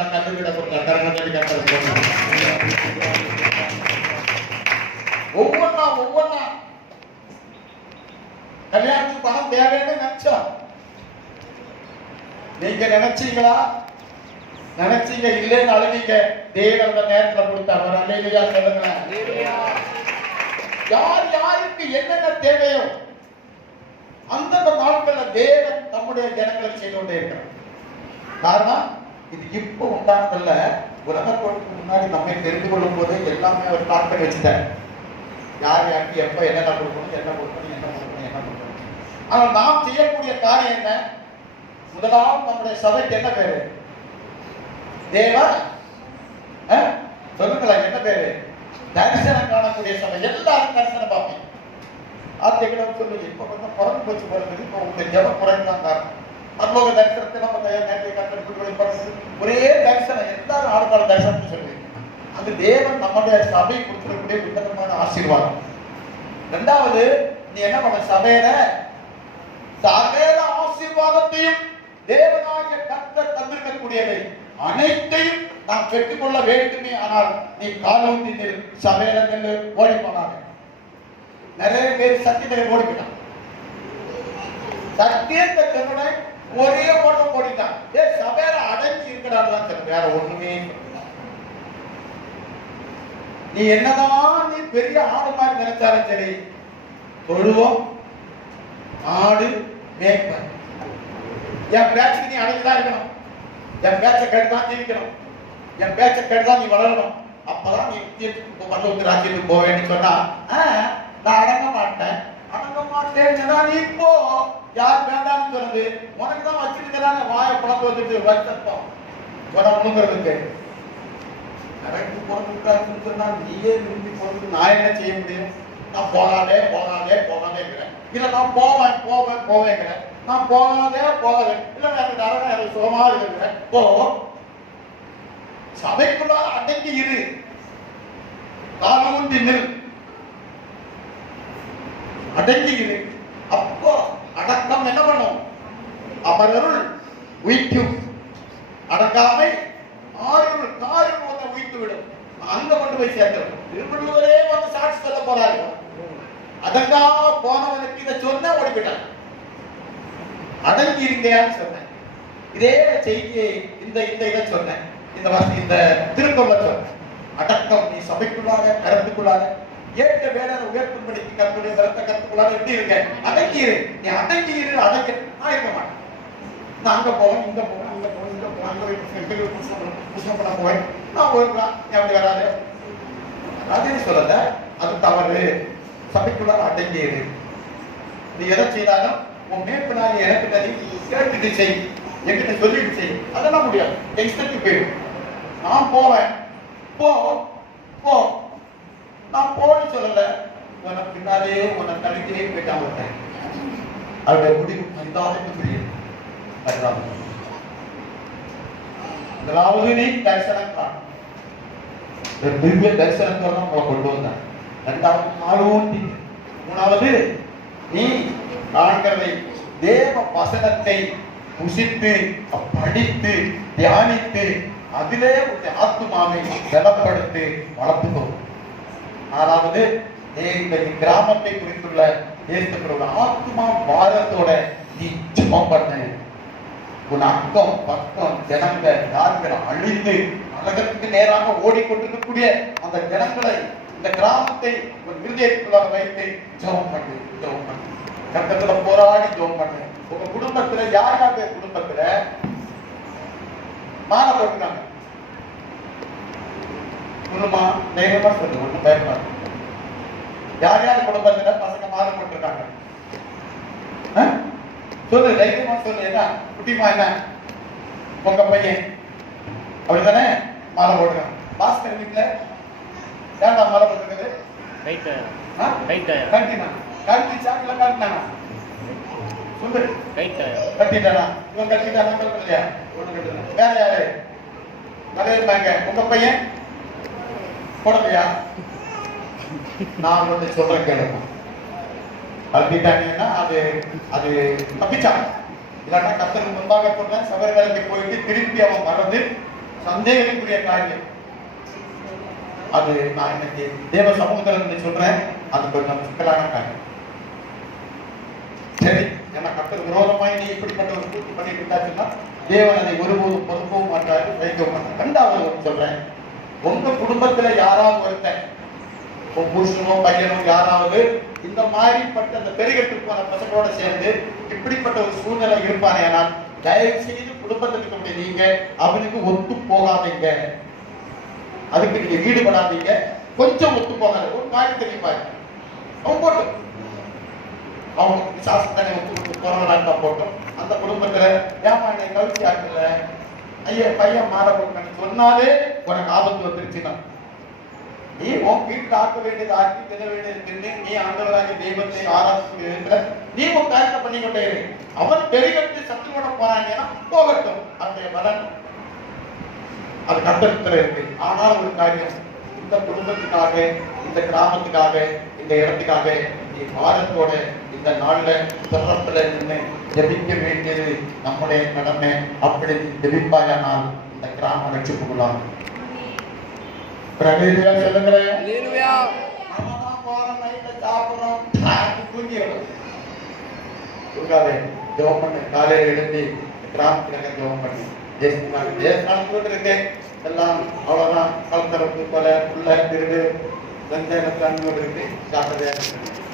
நல்ல கல்வியிட கொடுத்தார். கரங்களை கட்டணும். ஒவ்வொன்னா கல்யாணத்துக்கு பணம் தேவைன்னு நினைச்சோம். நீங்க நினைச்சீங்களா? நினைச்சீங்க இல்லைன்னு அழுவீங்க. தேவன் அந்த நேரத்தில் கொடுத்தார். அல்லேலூயா சொல்லுங்க. யார் யாருக்கு என்னென்ன தேவையோ அந்தந்த நாட்கள்ல தேவன் நம்முடைய ஜனங்களை செய்து கொண்டே இருக்கிறார். காரணம் இது இப்ப உண்டானதல்ல. உலகத்தோடு முன்னாடி நம்மை தெரிந்து கொள்ளும் போது எல்லாமே ஒரு நாட்கள் வச்சுட்டார். யார் யாருக்கு எப்ப என்னென்ன கொடுக்கணும், என்ன கொடுக்கணும், என்ன கொடுக்கணும், என்ன கொடுக்கணும். ஆனால் நாம் செய்யக்கூடிய காரியம் என்ன? முதலாவது நம்முடைய சபைக்கு என்ன பேரு? தேவ சொல்லுங்களேன், என்ன பேரு? தரிசனம் காணக்கூடிய சபை. எல்லாரும் தரிசனம் பார்ப்பீங்க. ஆத்திகளும் சொல்லுங்க, இப்ப கொஞ்சம் குறைஞ்சு போச்சு போறது. இப்போ உங்க ஜபம் குறைந்தான் காரணம். பரலோக தரிசனத்தை நம்ம ஒரே தரிசனம் எல்லாரும் ஆளுக்கால தரிசனம் சொல்லுவீங்க. அது தேவன் நம்முடைய சபை கொடுத்திருக்கக்கூடிய விதமான ஆசீர்வாதம். இரண்டாவது, நீ என்ன பண்ண? சபையில சகல ஆசீர்வாதத்தையும் தேவனாகிய கர்த்தர் தந்திருக்கக்கூடியவை அனைத்தையும் நாம் பெற்றுக்கொள்ள வேண்டுமே. ஆனால் நீ காலூன்றி நில், சபையில நின்று ஓடி போனாங்க. நிறைய பேர் சத்தியத்தை ஓடிக்கிட்டான். சத்தியத்தை சொன்ன ஒரே ஓட்டம் ஓடிட்டான். சபையில அடைஞ்சு இருக்கிறான். வேற ஒண்ணுமே. நீ என்னதான் நீ பெரிய ஆடு மாதிரி நினைச்சாலும் சரி, தொழுவோம் ஆடு மேய்ப்பன். என் பேச்சுக்கு நீ அடைஞ்சுதான் இருக்கணும். என் பேச்சை கெடுதான் ஜீவிக்கணும். என் பேச்சை கெடுதான் நீ வளரணும். அப்பதான் நீ மற்றவங்க ராஜ்யத்துக்கு போவேன்னு சொன்னா, நான் அடங்க மாட்டேன். அடங்க மாட்டேன்னு நீ இப்போ யார் வேண்டாம்னு சொல்றது? உனக்கு தான் வச்சிருக்கிறாங்க. வாயை பழக்க வச்சுட்டு வருத்தம் உனக்குங்கிறதுக்கு கரெக்ட் போறதுன்னு சொன்னா நீயே விரும்பி போறது. நான் என்ன செய்ய முடியும்? நான் போகாதே போகாதே போகாதேங்கிறேன். இல்ல நான் போவேன் போவேன் போவேங்கிறேன். நான் போகாதே போகாதே. இல்ல எனக்கு சுகமா இருக்கிறேன். போ. சபைக்குள்ள அடங்கி இரு. காலூன்றி நில். அடங்கி இரு. அப்போ அடக்கம் என்ன பண்ணும்? அமரருள் உயிக்கும். அடங்காமை ஆறுகள் காரியம் ஒன்றை உயித்து விடும். அங்க கொண்டு போய் சேர்க்கிறோம். திருவள்ளுவரே வந்து சாட்சி சொல்ல போறாரு. அதற்காக போனவனுக்கு இதை சொன்ன ஓடிவிட்டான். அடங்கி இருங்கன்னு சொன்னேன். இதே செய்தியை இந்த இதை சொன்னேன். இந்த திருக்குறளை சொன்னேன். அடக்கம் நீ சபைக்குள்ளாக கருத்துக்குள்ளாக ஏற்ற வேலை உயர்த்தும்படிக்கு கற்புடைய கருத்தை கருத்துக்குள்ளாக எப்படி இருக்க? அடங்கி இரு. நீ அடங்கி இரு. அடங்கி நான் இருக்க மாட்டேன். நான் அங்க போவேன், இங்க போவேன், அங்க போவேன், இங்க போவேன், அங்க போய் புஷ்பம் பண்ண போவேன். நான் போயிருக்கலாம். நீ அப்படி வராது. அதே சொல்லல. அது தவறு. சபைக்குள்ளாக அடங்கி இரு. நீ எதை செய்தாலும் உன் மேற்பனாக எனக்கு தனி கேட்டுட்டு செய், என்கிட்ட சொல்லிட்டு செய். அதெல்லாம் முடியாது. எக்ஸ்டென்ட் போயிடும். நான் போவேன். போ போ. நான் போன்னு சொல்லல. உனக்கு பின்னாலே உன்னை தடுக்கிறே போயிட்டான் ஒருத்தன். அவருடைய முடிவு மனிதாவுக்கு புரியுது. முதலாவது நீ தரிசனம் காணும். திவ்ய தரிசனத்தோட உங்களை கொண்டு வந்தார். இரண்டாவது காலூன்றி. மூணாவது நீ காண்கிறதை தேவ வசனத்தை புசித்து படித்து தியானித்து அதிலே ஆத்மாவை பலப்படுத்தி வளர்த்துக்கோ. நாலாவது இந்த கிராமத்தை குறித்துள்ள தேசத்தோட ஆத்மா பாரத்தோட நீ ஜெபம் பண்ணு. உன் அக்கம் பக்கம் ஜனங்க யாருங்கிற அழிந்து நரகத்துக்கு நேராக ஓடிக்கொண்டிருக்கக்கூடிய அந்த ஜனங்களை, இந்த கிராமத்தை உன் இருதயத்துக்குள்ளாக வைத்து ஜெபம் பண்ணு. ஜெபம் பண்ணு. கர்த்தத்துல போராடி ஜெபம் பண்ணு. உங்க குடும்பத்துல யார் யார் பேர் குடும்பத்துல மாலை போட்டுருக்காங்க? குடும்பமா தைரியமா சொல்லு. ஒன்னும் பயப்படாது. யார் யார் குடும்பத்துல பசங்க மாலை போட்டிருக்காங்க? சொல்லு, தைரியமா சொல்லு. என்ன குட்டிமா? என்ன உங்க பையன் அப்படித்தானே மாலை போட்டுருக்காங்க? பாஸ்கர் வீட்டுல ஏன்டா மாலை போட்டுருக்குது? கட்டி சாக்கில கட்டினானா? சொல்லு. கட்டிட்டானா? இவன் கட்டிட்டானா? இல்லையா? வேற யாரு நிறைய இருக்காங்க. உங்க பையன் போடலையா? நான் வந்து சொல்றேன் கேளுங்க. கட்டிட்டாங்கன்னா அது அது தப்பிச்சான். இல்லைன்னா கத்தருக்கு முன்பாக சொன்ன சபை வேலைக்கு போயிட்டு திருப்பி அவன் மறந்து சந்தேகத்துக்குரிய காரியம். அது நான் இன்னைக்கு தேவ சமூகத்துல இருந்து சொல்றேன், அது கொஞ்சம் சிக்கலான காரியம். சரி, ஏன்னா கர்த்தர் விரோதமாய் நீ இப்படிப்பட்ட ஒரு கூட்டு பண்ணிட்டு இருந்தாச்சுன்னா தேவன் அதை ஒருபோதும் பொறுக்கவும் மாட்டாரு, வைக்கவும் மாட்டார். ரெண்டாவது சொல்றேன், உங்க குடும்பத்துல யாராவது ஒருத்தன், உன் புருஷனோ பையனோ யாராவது இந்த மாதிரிப்பட்ட அந்த பெருகெட்டு போன பசங்களோட சேர்ந்து இப்படிப்பட்ட ஒரு சூழ்நிலை இருப்பானே, ஆனால் தயவு செய்து குடும்பத்தில் இருக்கக்கூடிய நீங்க அவனுக்கு ஒத்து போகாதீங்க, அதுக்கு நீங்க ஈடுபடாதீங்க. கொஞ்சம் ஒத்து போகாது, ஒரு காரியம் தெரியுப்பாரு, அவன் போட்டும் அவங்க சாஸ்திரனை ஒத்து போறான் போட்டோம். அந்த குடும்பத்துல ஏமா என்னை கவிழ்ச்சி ஆக்கல, ஐயா பையன் மாற போட்டேன்னு சொன்னாலே உனக்கு ஆபத்து வந்துருச்சுன்னா, நீ உன் வீட்டுல ஆக்க வேண்டியது ஆக்கி தின வேண்டியது தின்னு நீ ஆண்டவராகி தெய்வத்தை ஆராய்ச்சி நீ உன் காரியத்தை பண்ணிக்கொண்டே இரு. அவன் பெருகட்டு சத்துருவோட போறாங்கன்னா போகட்டும், அந்த பலன் அது கர்த்தத்துல இருக்கு. ஆனால் ஒரு காரியம், இந்த குடும்பத்துக்காக, இந்த கிராமத்துக்காக, இந்த இடத்துக்காக நீ பாரத்தோட இந்த நாள்ல சிறப்புல நின்று ஜெபிக்க வேண்டியது நம்முடைய கடமை. அப்படி ஜெபிப்பாயானால் இந்த கிராமம் ரட்சிப்புகளாம். சொல்லுங்களேன், ஜெபம் பண்ணு, காலையில எழுந்து கிராமத்துக்காக ஜெபம் பண்ணு. தேசநாள் இருக்கேன் எல்லாம் அவ்வளவுதான், கலத்தரப்பு கொலை உள்ள திருடு வெந்தயத்தான் இருக்கு, ஜாக்கிரதையா இருக்கு.